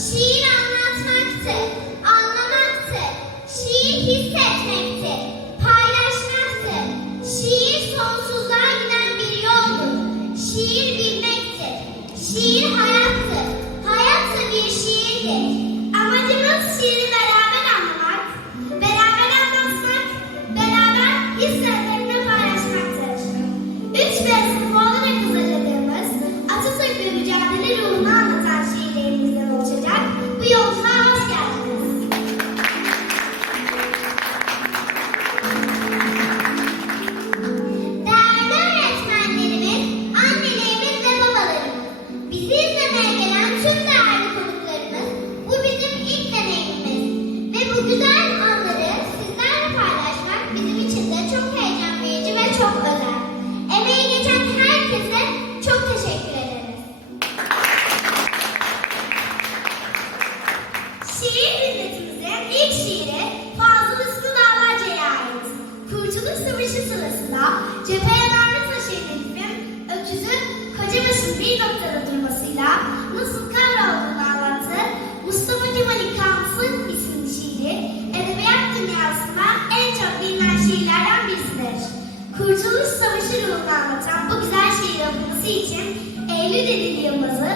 See? anlatan bu güzel şiiri yapılması için Eylül Edil Yılmaz'ı